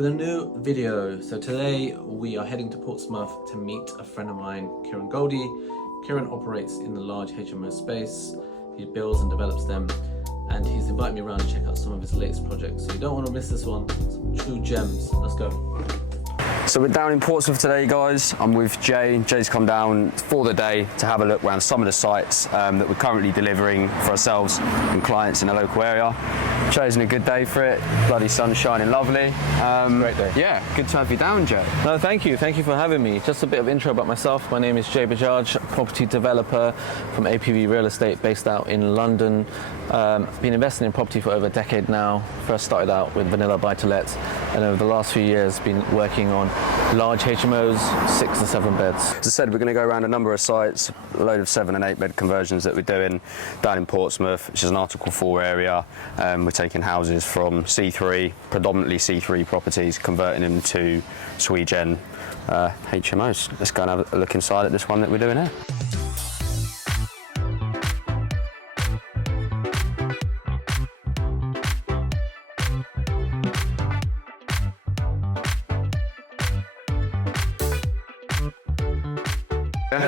with a new video. So today we are heading to Portsmouth to meet a friend of mine, Kieran Goldie. Kieran operates in the large HMO space. He builds and develops them, and he's invited me around to check out some of his latest projects. So you don't want to miss this one. Some true gems. Let's go. So we're down in Portsmouth today, guys. I'm with Jay. Jay's come down for the day to have a look around some of the sites that we're currently delivering for ourselves and clients in the local area. Chosen a good day for it. Bloody sun shining lovely. Great day. Yeah, good to have you down, Jay. No, thank you. Thank you for having me. Just a bit of intro about myself. My name is Jay Bajaj, property developer from APV Real Estate based out in London. Been investing in property for over a decade now. First started out with vanilla buy-to-lets, and over the last few years been working on large HMOs, 6 and 7 beds. As I said, we're going to go around a number of sites, a load of 7 and 8 bed conversions that we're doing down in Portsmouth, which is an Article 4 area. We're taking houses from C3, predominantly C3 properties, converting them to sui gen HMOs. Let's go and have a look inside at this one that we're doing here.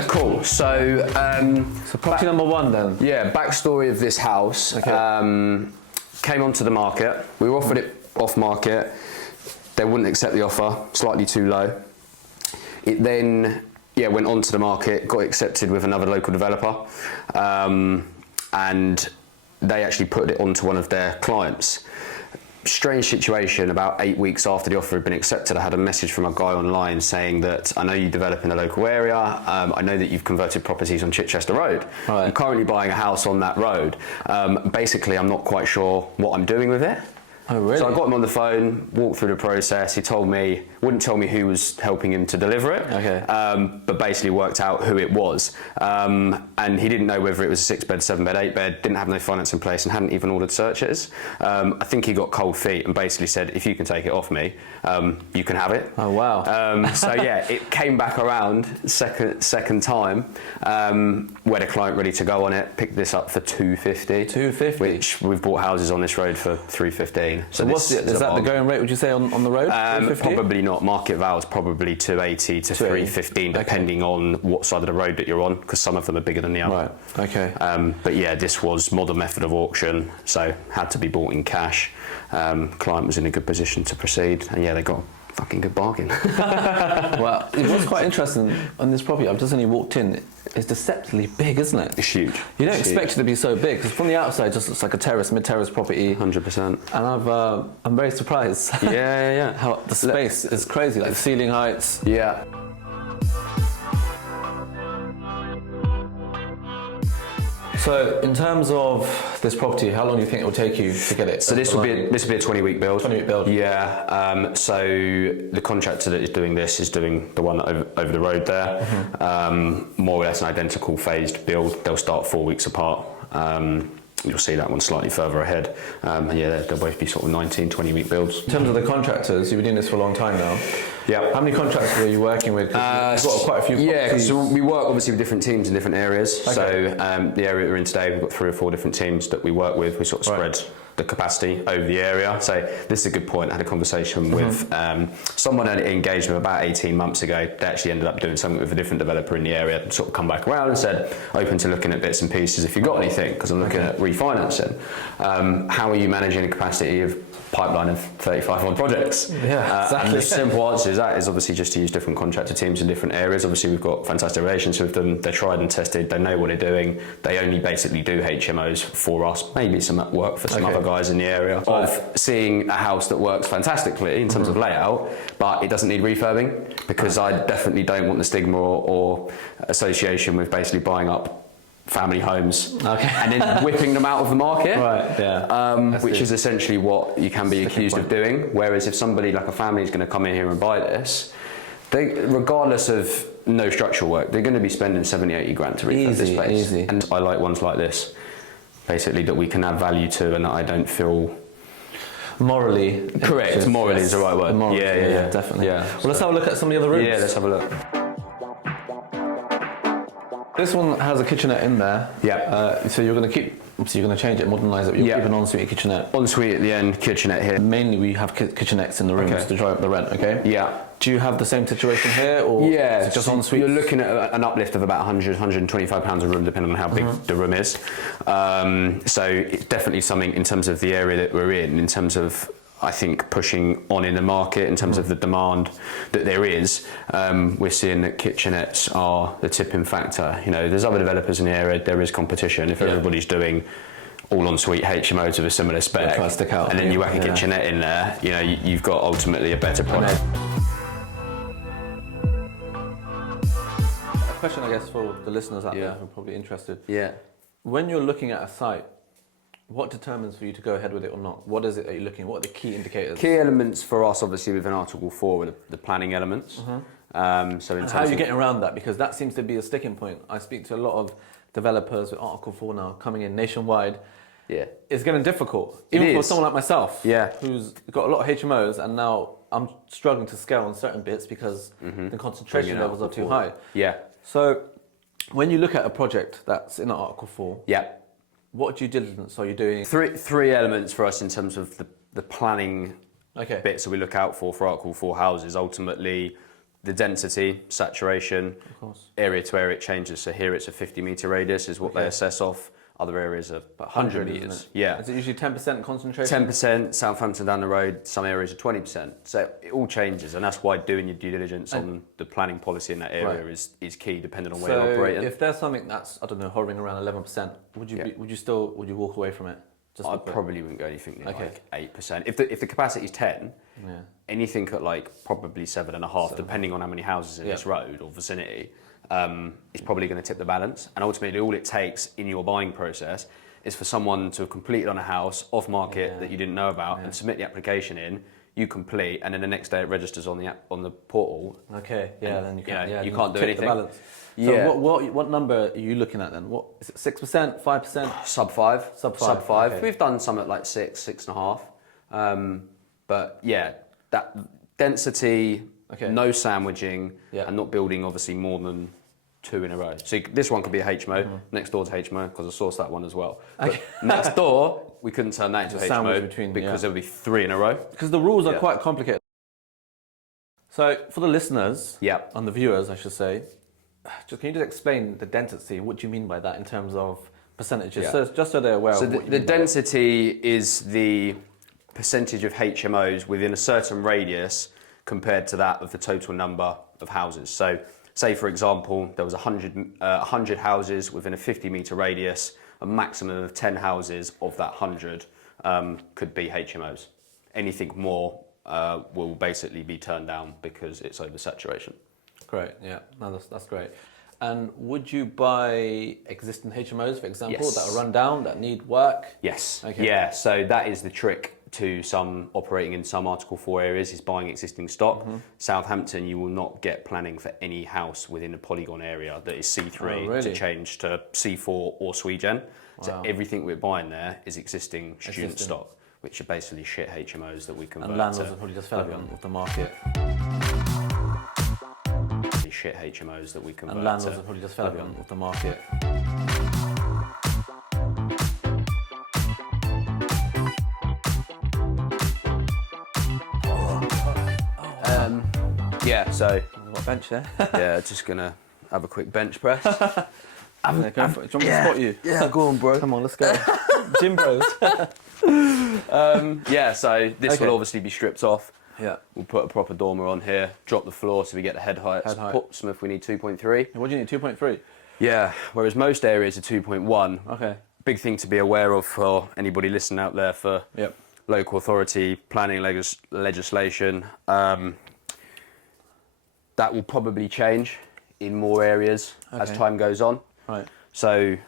Cool. So Property number 1 then. yeah, backstory of this house. Okay. Came onto the market. We were offered it off market. They wouldn't accept the offer, slightly too low. It then went onto the market, got accepted with another local developer, and they actually put it onto one of their clients. Strange situation. About 8 weeks after the offer had been accepted, I had a message from a guy online saying that I know you develop in the local area. I know that you've converted properties on Chichester Road. Right. I'm currently buying a house on that road. Basically, I'm not quite sure what I'm doing with it. Oh, really? So I got him on the phone, walked through the process. He wouldn't tell me who was helping him to deliver it, Okay. but basically worked out who it was. And he didn't know whether it was a 6 bed, 7 bed, 8 bed, didn't have no finance in place and hadn't even ordered searches. I think he got cold feet and basically said, if you can take it off me, you can have it. Oh, wow. So yeah, it came back around second time, where the client ready to go on it, picked this up for 250. 250? Which we've bought houses on this road for 315. So is that the going rate, would you say, on the road? 350? Probably not. Market value is probably 280 to 315, depending on what side of the road that you're on, because some of them are bigger than the other. Right, okay. But yeah, this was modern method of auction, so had to be bought in cash. Client was in a good position to proceed, and yeah, they got a fucking good bargain. Well, it was quite interesting on this property. I've just only walked in. It's deceptively big, isn't it? It's huge. You don't expect it to be so big, because from the outside, it just looks like a terrace, mid-terrace property. 100%. And I'm very surprised. Yeah. How the space is crazy, like the ceiling heights. Yeah. So in terms of this property, how long do you think it will take you to get it? So this will be a 20-week build. 20-week build. Yeah. So the contractor that is doing this is doing the one over the road there. Mm-hmm. More or less an identical phased build. They'll start 4 weeks apart. You'll see that one slightly further ahead. And yeah, they'll both be sort of 20-week builds. In terms of the contractors, you've been doing this for a long time now. Yeah. How many contractors are you working with? You've got quite a few properties. Yeah, so we work obviously with different teams in different areas. Okay. So the area we're in today, we've got 3 or 4 different teams that we work with. We sort of spread the capacity over the area. So this is a good point. I had a conversation with someone I engaged with about 18 months ago. They actually ended up doing something with a different developer in the area, sort of come back around and said, open to looking at bits and pieces if you've got anything, because I'm looking at refinancing. How are you managing a capacity of pipeline of 35 on projects? Yeah, exactly. And the simple answer is that is obviously just to use different contractor teams in different areas. Obviously we've got fantastic relations with them. They're tried and tested. They know what they're doing. They only basically do HMOs for us, maybe some work for some other guys in the area. Of seeing a house that works fantastically in terms of layout, but it doesn't need refurbing, because I definitely don't want the stigma or association with basically buying up family homes and then whipping them out of the market, right? Yeah, which is essentially what you can be accused of doing. Whereas if somebody like a family is going to come in here and buy this, they, regardless of no structural work, they're going to be spending 70-80 grand to refurb this place. Easy. And I like ones like this, basically, that we can add value to, and that I don't feel morally correct. Morally is the right word. Yeah, definitely. Yeah. Well, let's have a look at some of the other rooms. Yeah, let's have a look. This one has a kitchenette in there. Yeah. So you're going to keep. So you're going to change it, modernise it. You'll keep an ensuite kitchenette. Ensuite at the end, kitchenette here. Mainly, we have kitchenettes in the rooms to drive up the rent. Okay. Yeah. Do you have the same situation here, or is it just ensuite? You're looking at an uplift of about 100, 125 pounds a room, depending on how big the room is. So it's definitely something in terms of the area that we're in terms of, I think, pushing on in the market in terms of the demand that there is. We're seeing that kitchenettes are the tipping factor. You know, there's other developers in the area. There is competition. If everybody's doing all ensuite HMOs of a similar spec, and then you whack a kitchenette in there, you know, you've got ultimately a better product. A question, I guess, for the listeners out there who are probably interested. Yeah. When you're looking at a site, what determines for you to go ahead with it or not? What is it that you're looking at? What are the key indicators? Key elements for us, obviously, within Article 4 were the planning elements. So in terms how are you getting around that? Because that seems to be a sticking point. I speak to a lot of developers with Article 4 now coming in nationwide. Yeah. It's getting difficult. Even for someone like myself, who's got a lot of HMOs, and now I'm struggling to scale on certain bits because the concentration levels are too high. Yeah. So when you look at a project that's in Article 4, what due diligence are you doing? Three elements for us in terms of the planning bits that we look out for Article 4 houses. Ultimately, the density, saturation, area to area it changes. So here it's a 50-metre radius is what they assess off. Other areas are 100 metres. Yeah. Is it usually 10% concentration? 10%, Southampton down the road, some areas are 20%. So it all changes, and that's why doing your due diligence on the planning policy in that area is key, depending on where you're operating. If there's something that's, I don't know, hovering around 11%, would you walk away from it? I probably wouldn't go anything near like 8%. If the capacity is 10, anything at like probably 7.5, depending on how many houses in this road or vicinity, is probably going to tip the balance. And ultimately, all it takes in your buying process is for someone to have completed on a house off market that you didn't know about and submit the application in. You complete, and then the next day it registers on the app, on the portal. Then you can't do anything. The balance. So what number are you looking at then? What is it? 6%, 5%? Sub 5. Sub 5. Okay. We've done some at like 6, 6.5. But yeah, that density, no sandwiching, and not building obviously more than 2 in a row. So this one could be a HMO, next door's HMO, because I sourced that one as well. But next door, we couldn't turn that into a HMO because there would be 3 in a row. Because the rules are quite complicated. So for the listeners, and the viewers, I should say, can you just explain the density? What do you mean by that in terms of percentages? So just so they're aware of what you mean. The density is the percentage of HMOs within a certain radius compared to that of the total number of houses. So say, for example, there was 100 houses within a 50-metre radius, a maximum of 10 houses of that 100 could be HMOs. Anything more will basically be turned down because it's oversaturation. Great, no, that's great. And would you buy existing HMOs, for example, that are run down, that need work? Yes. Okay. Yeah, so that is the trick to some operating in some Article 4 areas, is buying existing stock. Southampton, you will not get planning for any house within a polygon area that is C3 to change to C4 or SWEGEN. So everything we're buying there is existing student stock, which are basically shit HMOs that we convert and landlords will probably just fell off the market. Shit HMOs that we convert and landlords will probably just fell off the market. So I've got a bench there. Just gonna have a quick bench press. Go for it. Do you want me to spot you? Yeah, go on, bro. Come on, let's go. Gym bros. So this will obviously be stripped off. Yeah. We'll put a proper dormer on here, drop the floor so we get the head height. Portsmonth, we need 2.3. What do you need, 2.3? Yeah, whereas most areas are 2.1. Okay. Big thing to be aware of for anybody listening out there for local authority planning legislation. That will probably change in more areas as time goes on. Right. So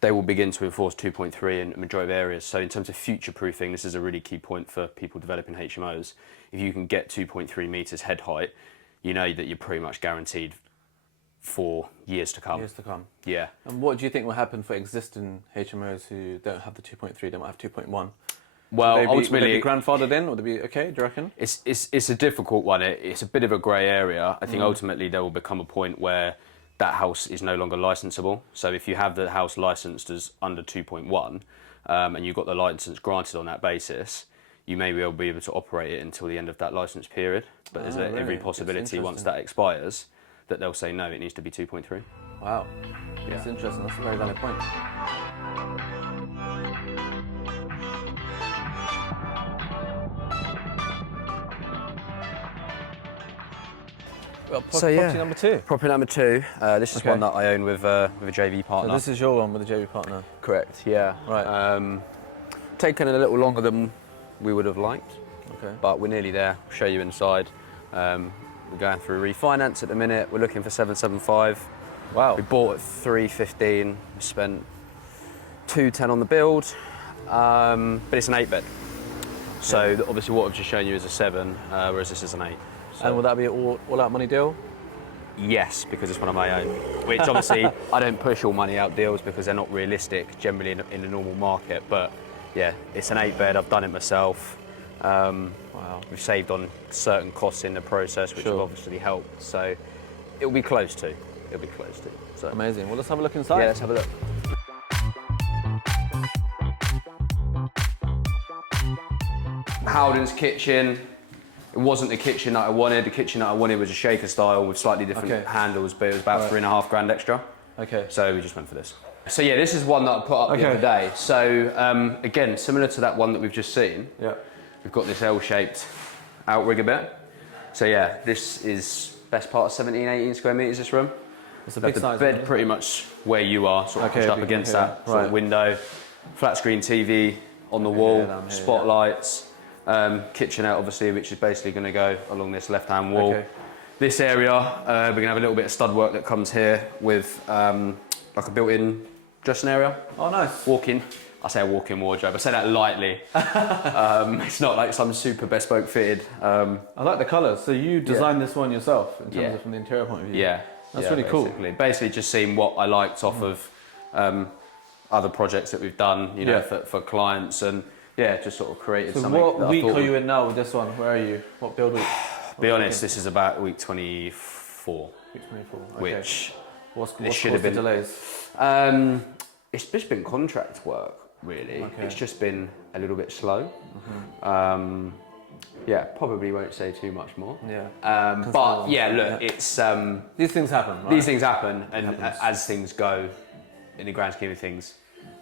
they will begin to enforce 2.3 in a majority of areas. So in terms of future-proofing, this is a really key point for people developing HMOs. If you can get 2.3 metres head height, you know that you're pretty much guaranteed for years to come. Years to come. Yeah. And what do you think will happen for existing HMOs who don't have the 2.3, they might have 2.1? Well, ultimately, would they be grandfathered in? Would they be okay? Do you reckon? It's a difficult one. It's a bit of a grey area. I think ultimately there will become a point where that house is no longer licensable. So if you have the house licensed as under 2.1 and you've got the license granted on that basis, you may be able to operate it until the end of that license period. But there's every possibility once that expires that they'll say no, it needs to be 2.3. Wow, that's interesting. That's a very valid point. Well, property number 2. Property number 2. This is one that I own with a JV partner. So this is your one with a JV partner? Correct, yeah. Right. Taken a little longer than we would have liked, but we're nearly there. I'll show you inside. We're going through refinance at the minute. We're looking for 775. Wow. We bought at 315. We spent 210 on the build, but it's an 8-bed. So obviously what I've just shown you is a 7, whereas this is an 8. So and will that be an all-out money deal? Yes, because it's one of my own. Which obviously I don't push all money out deals because they're not realistic generally in the normal market. But yeah, it's an 8-bed. I've done it myself. Wow. We've saved on certain costs in the process, which have obviously helped. So it'll be close to. It'll be close to. So amazing. Well, let's have a look inside. Yeah, let's have a look. Howden's kitchen. It wasn't the kitchen that I wanted. The kitchen that I wanted was a shaker style with slightly different handles, but it was about £3,500 extra. Okay. So we just went for this. So yeah, this is one that I put up the other day. So again, similar to that one that we've just seen. Yeah. We've got this L-shaped outrigger bit. So yeah, this is best part of 17, 18 square metres, this room. It's a big size. The bed pretty much where you are, sort of pushed up against that sort of window. Flat screen TV on the wall, spotlights. Kitchenette, obviously, which is basically going to go along this left-hand wall. This area, we're going to have a little bit of stud work that comes here with like a built-in dressing area. Oh, nice. Walk-in. I say a walk-in wardrobe. I say that lightly. It's not like some super bespoke fitted. I like the colours. So you designed this one yourself in terms of from the interior point of view. Yeah. That's really cool. Basically, just seeing what I liked off of other projects that we've done, you know, for clients, and just sort of created something. So what week are you in now with this one? Where are you? What build week? Be honest, this is about week 24. Week 24. Which what's should have been delays? It's just been contract work, really. It's just been a little bit slow. Probably won't say too much more. But yeah, look, it's these things happen. Right? These things happen, and as things go, in the grand scheme of things,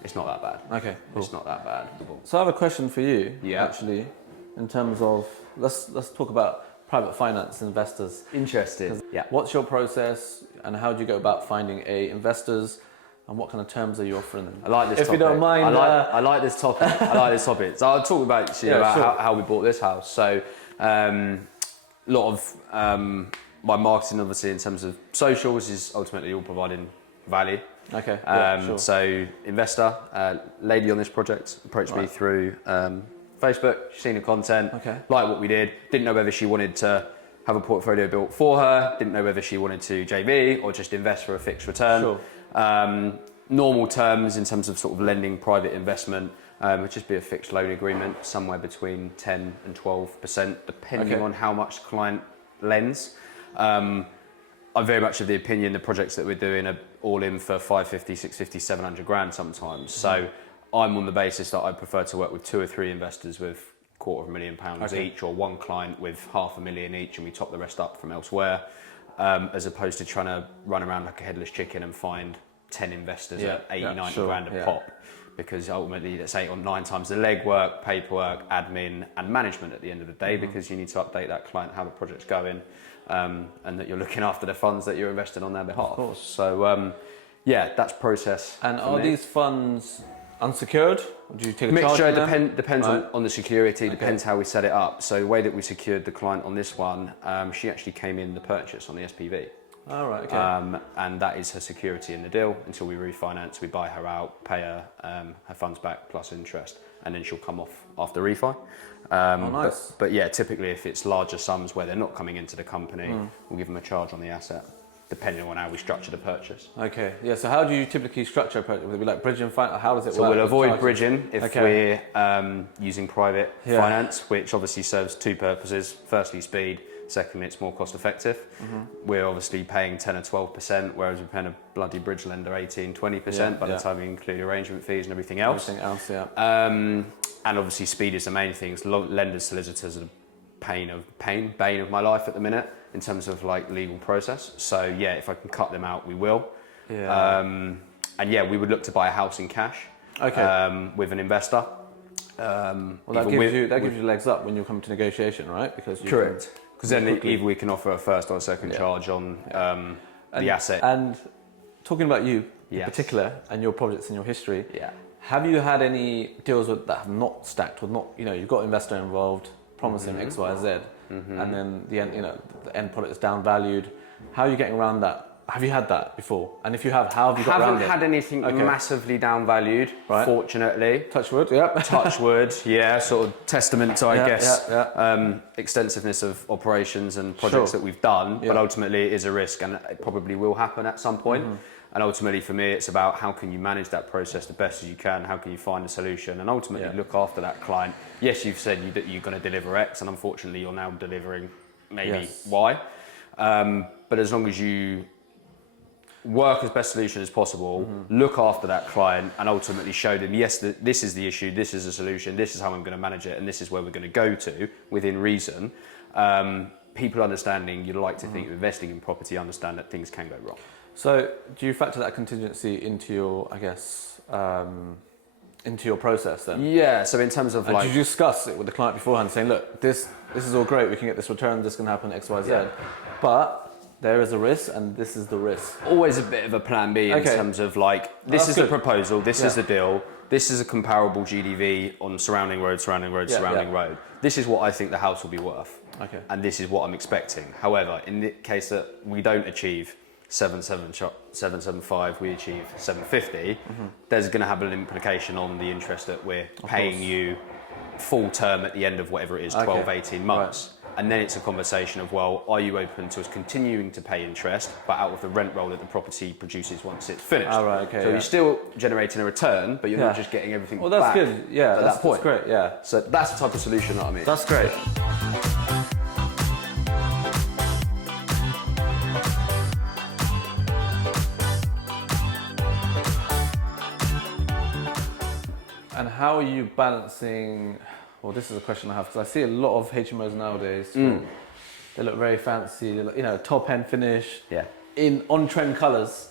it's not that bad. Okay, cool. It's not that bad. So I have a question for you, actually, in terms of let's talk about private finance investors. Interested. Yeah. What's your process, and how do you go about finding investors, and what kind of terms are you offering them? I like this. If you don't mind, I like this topic. I like this topic. So I'll talk about how we bought this house. So a lot of my marketing, obviously, in terms of socials, is ultimately all providing value. Okay. So investor, lady on this project approached me through Facebook. She's seen the content, liked what we did. Didn't know whether she wanted to have a portfolio built for her. Didn't know whether she wanted to JV or just invest for a fixed return. Normal terms in terms of sort of lending private investment would just be a fixed loan agreement, somewhere between 10 and 12%, depending on how much the client lends. I'm very much of the opinion the projects that we're doing are all in for 550, 650, 700 grand sometimes. So I'm on the basis that I prefer to work with 2 or 3 investors with £250,000 each, or one client with £500,000 each, and we top the rest up from elsewhere, as opposed to trying to run around like a headless chicken and find 10 investors at 80, 90 grand a pop. Because ultimately that's 8 or 9 times the legwork, paperwork, admin and management at the end of the day, because you need to update that client how the project's going, and that you're looking after the funds that you're investing on their behalf. Of course. So that's process. And are these funds unsecured? Or do you take a mixture? charge Depends on the security, depends how we set it up. So the way that we secured the client on this one, she actually came in the purchase on the SPV. Oh, right, okay. And that is her security in the deal until we refinance. We buy her out, pay her her funds back plus interest, and then she'll come off after refi. Nice. But yeah, typically if it's larger sums where they're not coming into the company, we'll give them a charge on the asset, depending on how we structure the purchase. Okay, yeah, so how do you typically structure a purchase? Would it be like bridging finance? How does it work? So we'll avoid bridging if we're using private finance, which obviously serves 2 purposes. Firstly, speed. Secondly, it's more cost effective. We're obviously paying 10 or 12%, whereas we're paying a bloody bridge lender 18, 20% by the time we include arrangement fees and everything else. And obviously speed is the main thing. Lenders, solicitors are the bane of my life at the minute in terms of like legal process. So yeah, if I can cut them out, we will. And yeah, we would look to buy a house in cash with an investor. Well, that gives you legs up when you come to negotiation, right? Because correct. Because then either we can offer a first or a second charge on the asset. And talking about you in particular and your projects and your history, have you had any deals that have not stacked or not? You know, you've got investor involved, promising X, Y, Z, and then the end product is downvalued. How are you getting around that? Have you had that before? And if you have, how have you got around it? Haven't had anything massively downvalued, fortunately. Touch wood, Touch wood, sort of testament to, I guess, extensiveness of operations and projects that we've done. But ultimately, it is a risk, and it probably will happen at some point. And ultimately, for me, it's about how can you manage that process the best as you can? How can you find a solution? And ultimately, look after that client. Yes, you've said you're going to deliver X, and unfortunately, you're now delivering maybe Y. But as long as you work as best solution as possible, look after that client, and ultimately show them, yes, this is the issue, this is the solution, this is how I'm going to manage it, and this is where we're going to go to within reason. People understanding, you'd like to think, investing in property, understand that things can go wrong. So do you factor that contingency into your, I guess, into your process then? Yeah, so in terms of and did you discuss it with the client beforehand, saying, look, this is all great, we can get this return, this can happen, X, Y, Z, but there is a risk, and this is the risk. Always a bit of a plan B in terms of like, this is the proposal, this is the deal, this is a comparable GDV on surrounding road. This is what I think the house will be worth. And this is what I'm expecting. However, in the case that we don't achieve 775, we achieve 750, there's going to have an implication on the interest that we're paying you full term at the end of whatever it is, 12, 18 months. And then it's a conversation of, well, are you open to us continuing to pay interest, but out of the rent roll that the property produces once it's finished? So you're still generating a return, but you're not just getting everything back. Well, that's good. Yeah, at that point. That's great. Yeah. So that's the type of solution that I mean. That's great. And how are you balancing? Well, this is a question I have, because I see a lot of HMOs nowadays. They look very fancy. They look, top end finish. In on trend colours.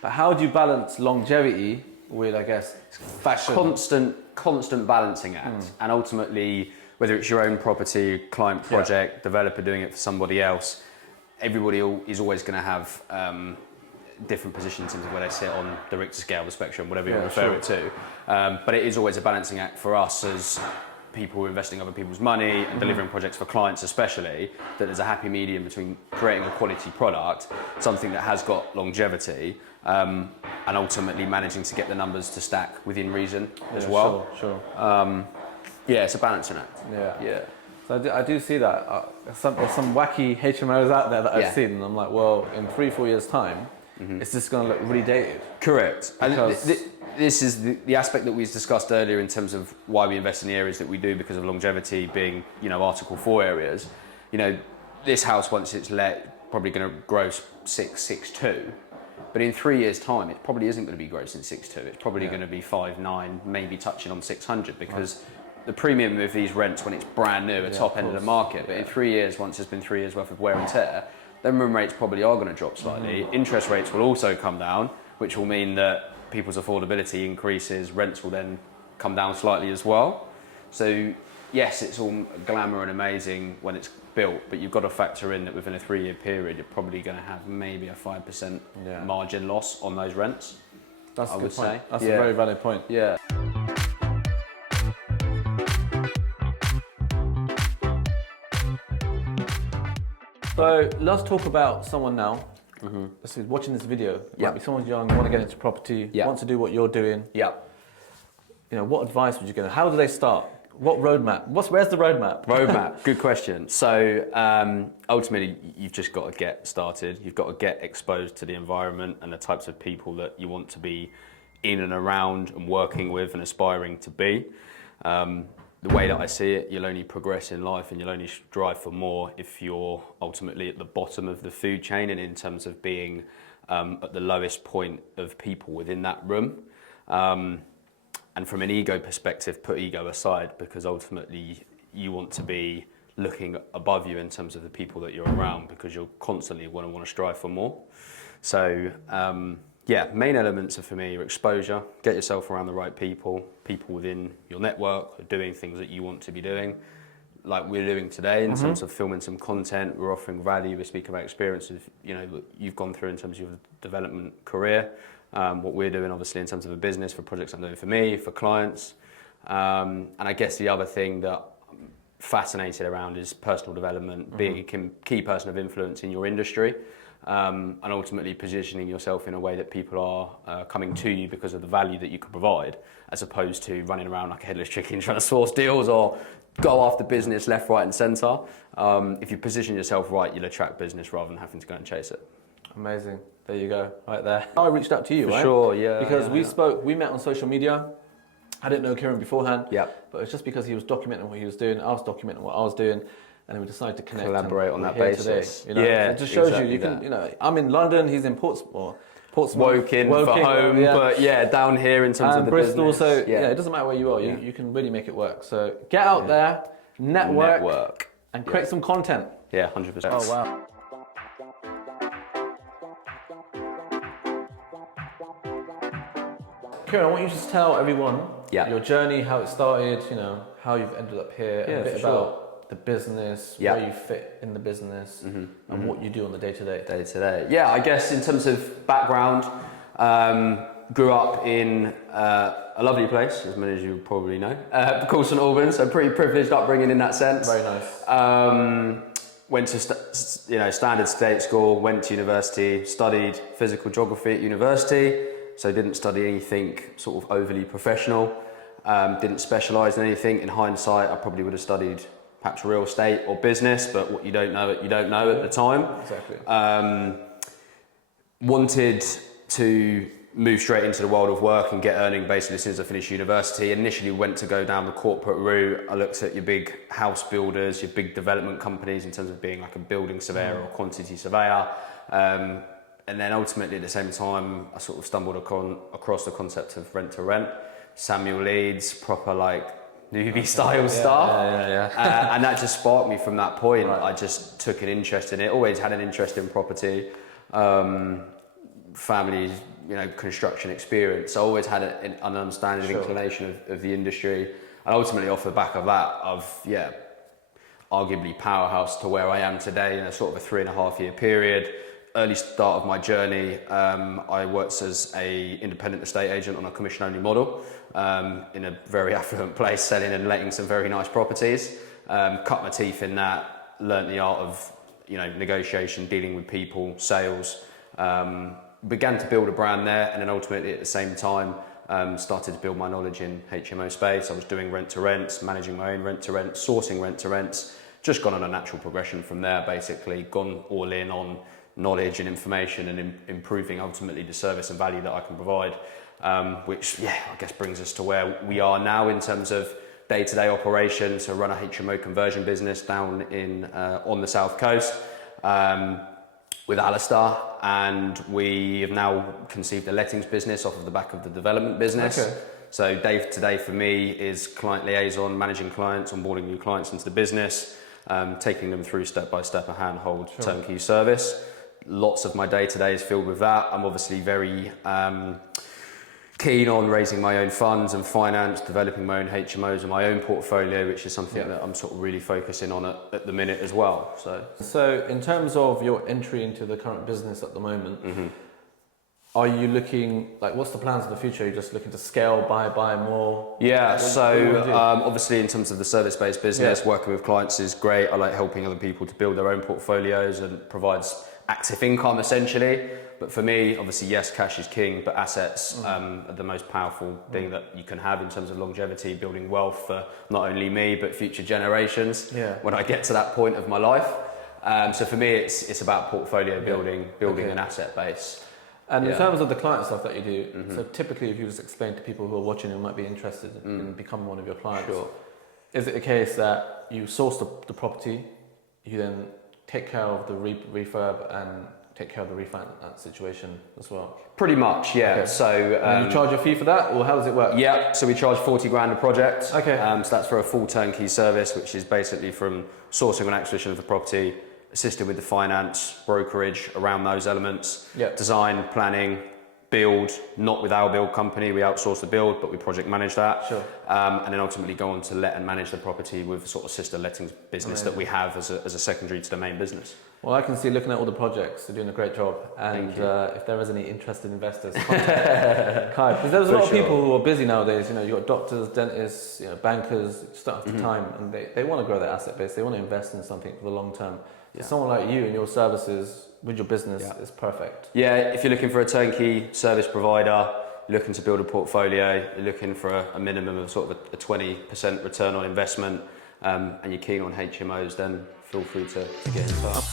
But how do you balance longevity with, I guess, fashion? Constant balancing act. And ultimately, whether it's your own property, client project, developer doing it for somebody else, everybody is always going to have different positions in terms of where they sit on the Richter scale, the spectrum, whatever you refer it to. But it is always a balancing act for us as people investing other people's money and delivering projects for clients especially, that there's a happy medium between creating a quality product, something that has got longevity, and ultimately managing to get the numbers to stack within reason as well. It's a balancing act. So I do see that. There's some wacky HMOs out there that I've seen, and I'm like, well, in 3-4 years' time, it's just going to look really dated. Correct. And this is the aspect that we discussed earlier in terms of why we invest in the areas that we do, because of longevity being, Article 4 areas. This house, once it's let, probably going to gross 6.2. But in 3 years' time, it probably isn't going to be grossing 6.2. It's probably going to be 5.9, maybe touching on 600, because the premium of these rents when it's brand new, top end of the market. But in 3 years, once there's been 3 years worth of wear and tear, then room rates probably are going to drop slightly. Interest rates will also come down, which will mean that people's affordability increases, rents will then come down slightly as well. So yes, it's all glamour and amazing when it's built, but you've got to factor in that within a 3-year period, you're probably going to have maybe a 5% margin loss on those rents. That's a good point. That's a very valid point. So let's talk about someone now. Let's see, watching this video. Might be someone young, want to get into property, wants to do what you're doing. What advice would you give them? How do they start? What roadmap? Where's the roadmap? Good question. So ultimately, you've just got to get started. You've got to get exposed to the environment and the types of people that you want to be in and around and working with and aspiring to be. The the way that I see it, you'll only progress in life and you'll only strive for more if you're ultimately at the bottom of the food chain and in terms of being at the lowest point of people within that room. And from an ego perspective, put ego aside, because ultimately you want to be looking above you in terms of the people that you're around, because you'll constantly want to strive for more. So main elements are for me your exposure, get yourself around the right people within your network are doing things that you want to be doing, like we're doing today in terms of filming some content. We're offering value, we're speaking about experiences, that you've gone through in terms of your development career, what we're doing obviously in terms of a business, for projects I'm doing for me, for clients. And I guess the other thing that I'm fascinated around is personal development, being a key person of influence in your industry. And ultimately positioning yourself in a way that people are coming to you because of the value that you can provide, as opposed to running around like a headless chicken trying to source deals or go after business left, right and centre. If you position yourself right, you'll attract business rather than having to go and chase it. Amazing. There you go, right there. I reached out to you, right? Sure, yeah. Because we met on social media. I didn't know Kieran beforehand, but it's just because he was documenting what he was doing, I was documenting what I was doing, and then we decided to connect, collaborate on that basis. Today, it just shows you can, I'm in London, he's in Portsmonth, Woking for home, but down here in terms of the Bristol, business. So it doesn't matter where you are, you can really make it work. So get out there, network, and create some content. Yeah, 100%. Oh wow. Kieran, I want you to just tell everyone your journey, how it started, how you've ended up here, a bit about the business, where you fit in the business, and what you do on the day-to-day. Day-to-day. Yeah, I guess in terms of background, grew up in a lovely place, as many as you probably know, called St Albans, so pretty privileged upbringing in that sense. Very nice. Went to standard state school, went to university, studied physical geography at university. So didn't study anything sort of overly professional, didn't specialise in anything. In hindsight, I probably would have studied perhaps real estate or business, but what you don't know at the time. Exactly. Wanted to move straight into the world of work and get earning basically as soon as I finished university. Initially went to go down the corporate route. I looked at your big house builders, your big development companies in terms of being like a building surveyor or quantity surveyor. And then ultimately at the same time, I sort of stumbled across the concept of rent to rent, Samuel Leeds, proper like newbie style stuff. And that just sparked me from that point. Right. I just took an interest in it, always had an interest in property, family, construction experience. So I always had an understanding, inclination of the industry. And ultimately off the back of that, I've, arguably powerhouse to where I am today in a sort of a 3.5 year period. Early start of my journey, I worked as an independent estate agent on a commission-only model in a very affluent place, selling and letting some very nice properties. Cut my teeth in that, learnt the art of negotiation, dealing with people, sales. Began to build a brand there, and then ultimately at the same time started to build my knowledge in HMO space. I was doing rent-to-rents, managing my own rent-to-rents, sourcing rent-to-rents. Just gone on a natural progression from there, basically. Gone all in on knowledge and information and improving ultimately the service and value that I can provide, which I guess brings us to where we are now in terms of day-to-day operations. So run a HMO conversion business down in on the south coast with Alistair, and we have now conceived a lettings business off of the back of the development business. Okay. So day to day for me is client liaison, managing clients, onboarding new clients into the business, taking them through step by step a handhold turnkey service. Lots of my day-to-day is filled with that. I'm obviously very keen on raising my own funds and finance, developing my own HMOs and my own portfolio, which is something that I'm sort of really focusing on at the minute as well. So in terms of your entry into the current business at the moment, are you looking, what's the plans for the future? Are you just looking to scale, buy more? Yeah, obviously in terms of the service-based business, working with clients is great. I like helping other people to build their own portfolios and provides active income essentially. But for me, obviously, yes, cash is king, but assets are the most powerful thing that you can have in terms of longevity, building wealth for not only me, but future generations when I get to that point of my life. So for me, it's about portfolio building an asset base. And in terms of the client stuff that you do, so typically if you just explain to people who are watching who might be interested in becoming one of your clients, is it a case that you source the property, you then take care of the refurb and take care of the refinance situation as well? Pretty much, yeah. Okay. So and you charge a fee for that, or how does it work? Yeah, so we charge 40 grand a project. Okay. So that's for a full turnkey service, which is basically from sourcing and acquisition of the property, assisted with the finance, brokerage around those elements, Yep. design, planning, build, not with our build company, we outsource the build, but we project manage that. Sure. And then ultimately go on to let and manage the property with a sort of sister lettings business that we have as a secondary to the main business. Well, I can see, looking at all the projects, they're doing a great job. And if there is any interested investors, contact Kai. Because there's a lot of people who are busy nowadays. You know, you've got doctors, dentists, bankers, just don't have the time, and they want to grow their asset base. They want to invest in something for the long term. So someone like you and your services with your business is perfect. Yeah, if you're looking for a turnkey service provider, you're looking to build a portfolio, you're looking for a minimum of sort of a 20% return on investment, and you're keen on HMOs, then feel free to get in touch.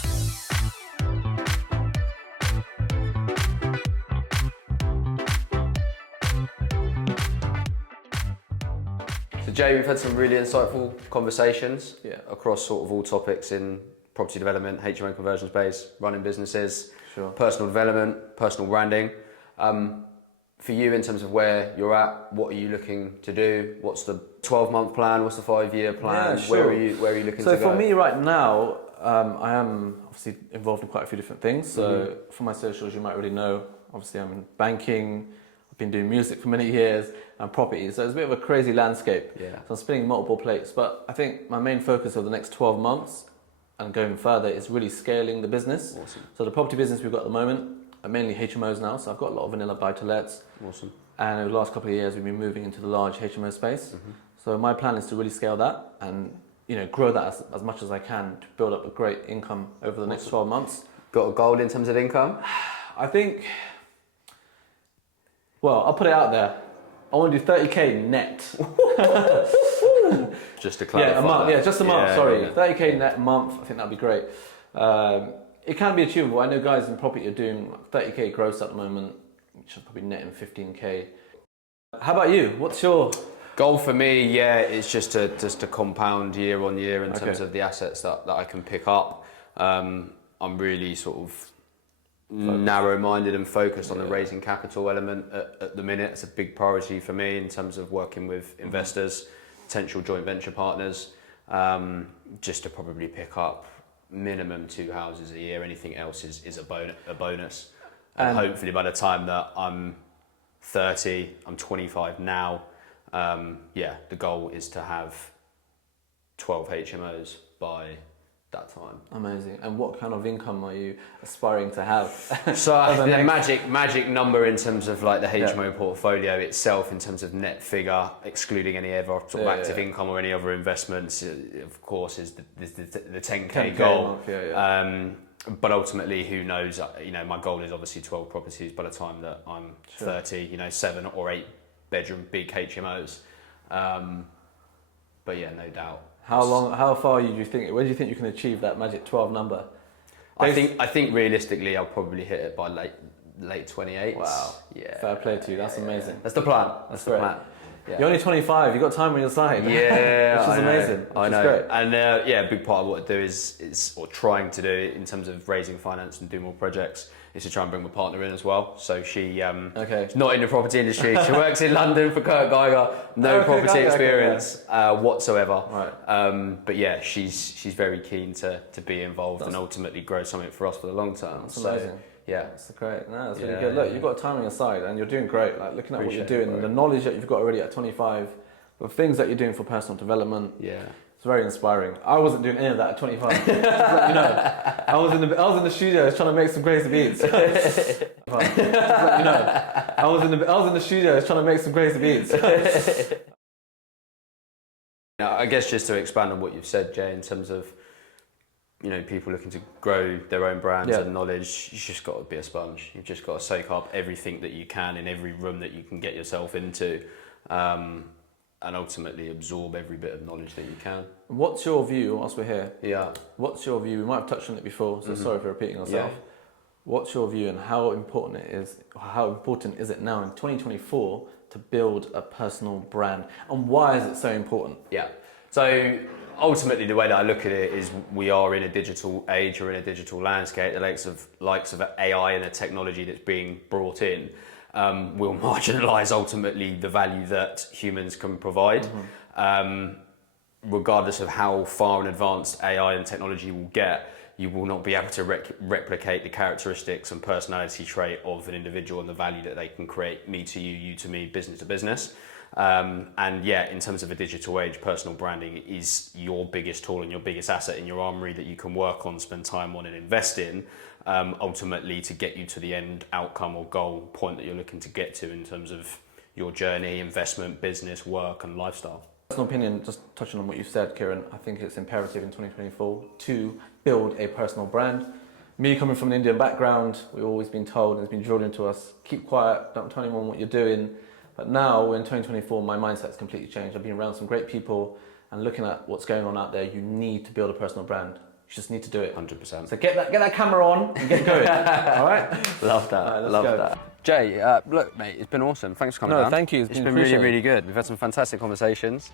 So Jay, we've had some really insightful conversations across sort of all topics in property development, HMO conversion space, running businesses, personal development, personal branding. For you, in terms of where you're at, what are you looking to do? What's the 12-month plan? What's the 5-year plan? Where are you looking to go? So for me right now, I am obviously involved in quite a few different things. So for my socials, you might already know, obviously I'm in banking, I've been doing music for many years, and property. So it's a bit of a crazy landscape. So I'm spinning multiple plates. But I think my main focus over the next 12 months and going further is really scaling the business. Awesome. So the property business we've got at the moment are mainly HMOs now. So I've got a lot of vanilla buy-to-lets. Awesome. And over the last couple of years, we've been moving into the large HMO space. So my plan is to really scale that and grow that as much as I can to build up a great income over the next 12 months. Got a goal in terms of income? I think, well, I'll put it out there. I want to do 30k net. Just to clarify. Yeah, a month. Yeah, just a month. Sorry, Yeah. 30k net a month. I think that'd be great. It can be achievable. I know guys in property are doing 30k gross at the moment, which are probably netting 15k. How about you? What's your goal? For me, it's just to compound year on year in terms of the assets that I can pick up. I'm really sort of narrow-minded and focused on the raising capital element at the minute. It's a big priority for me in terms of working with investors, potential joint venture partners, just to probably pick up minimum 2 houses a year. Anything else is a bonus. And hopefully by the time that I'm 30, I'm 25 now, the goal is to have 12 HMOs by that time. Amazing. And what kind of income are you aspiring to have? So the magic number in terms of like the HMO portfolio itself, in terms of net figure, excluding any other sort of active income or any other investments, of course, is the 10k goal. But ultimately, who knows? My goal is obviously 12 properties by the time that I'm 30. 7 or 8 bedroom big HMOs. But yeah, no doubt. How far do you think? When do you think you can achieve that magic 12 number? I think realistically, I'll probably hit it by late 28. Wow. Yeah. Fair play to you. That's amazing. That's the plan. That's the plan. Yeah. You're only 25. You've got time on your side. Yeah, which is amazing. I know. Great. And a big part of what I do is trying to do in terms of raising finance and do more projects is to try and bring my partner in as well. So she's not in the property industry. She works in London for Kurt Geiger. No property experience whatsoever. Right. But yeah, she's very keen to be involved and ultimately grow something for us for the long term. That's amazing. Yeah, that's great. No, that's really good. Look, you've got time on your side, and you're doing great. Like looking at what you're doing, and the knowledge that you've got already at 25, the things that you're doing for personal development. Yeah, it's very inspiring. I wasn't doing any of that at 25. Just let you know, I was in the studio trying to make some crazy beats. Just let you know, I was in the studio trying to make some crazy beats. I guess just to expand on what you've said, Jay, in terms of people looking to grow their own brands and knowledge, you've just got to be a sponge. You've just got to soak up everything that you can in every room that you can get yourself into, and ultimately absorb every bit of knowledge that you can. What's your view, whilst we're here? Yeah. What's your view? We might have touched on it before, so sorry for repeating ourselves. Yeah. What's your view, and how important is it now in 2024 to build a personal brand, and why is it so important? Yeah. So ultimately, the way that I look at it is we are in a digital age or in a digital landscape. The likes of AI and the technology that's being brought in will marginalise ultimately the value that humans can provide. Regardless of how far in advanced AI and technology will get, you will not be able to replicate the characteristics and personality trait of an individual and the value that they can create, me to you, you to me, business to business. And yeah, in terms of a digital age, personal branding is your biggest tool and your biggest asset in your armory that you can work on, spend time on and invest in, ultimately to get you to the end outcome or goal point that you're looking to get to in terms of your journey, investment, business, work and lifestyle. Personal opinion, just touching on what you've said, Kieran, I think it's imperative in 2024 to build a personal brand. Me coming from an Indian background, we've always been told and it's been drilled into us, keep quiet, don't tell anyone what you're doing. But now, in 2024, my mindset's completely changed. I've been around some great people and looking at what's going on out there, you need to build a personal brand. You just need to do it. 100%. So get that camera on and get going. All right? Love that. All right, Love go. that. Jay, look, mate, it's been awesome. Thanks for coming down. No, thank you. It's been really, really good. We've had some fantastic conversations.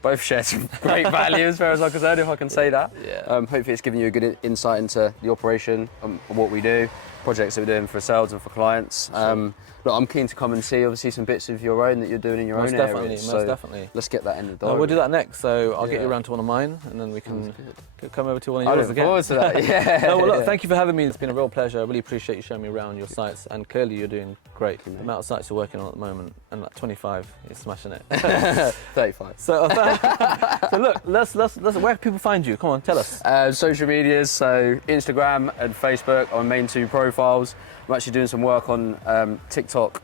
Both shared some great value as far as I'm concerned, if I can say that. Yeah. Hopefully it's given you a good insight into the operation and what we do, projects that we're doing for ourselves and for clients. Look, I'm keen to come and see obviously some bits of your own that you're doing in your own areas. Most definitely. Let's get that in the No, diary. we'll do that next. So I'll get you around to one of mine and then we can come over to one of I yours look again. forward to that, yeah. No, well, look, thank you for having me. It's been a real pleasure. I really appreciate you showing me around your sites and clearly you're doing great. The amount of sites you're working on at the moment and like 25, you're smashing it. 35. So look, let's where can people find you? Come on, tell us. Social medias, so Instagram and Facebook are my main two profiles. I'm actually doing some work on TikTok,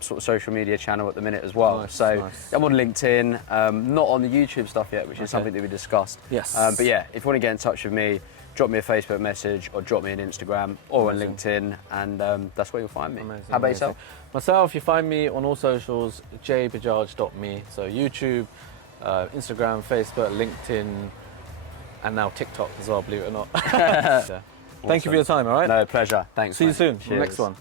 sort of social media channel at the minute as well. Nice, so nice. I'm on LinkedIn, not on the YouTube stuff yet, which is something that we discussed. Yes. But yeah, if you want to get in touch with me, drop me a Facebook message or drop me an Instagram or on LinkedIn, and that's where you'll find me. Amazing, How about amazing. yourself? Myself, you find me on all socials, jbajaj.me. So YouTube, Instagram, Facebook, LinkedIn, and now TikTok as well, believe it or not. Yeah. Thank you for your time, all right? No, pleasure. Thanks. See you mate. soon. Cheers. Next one.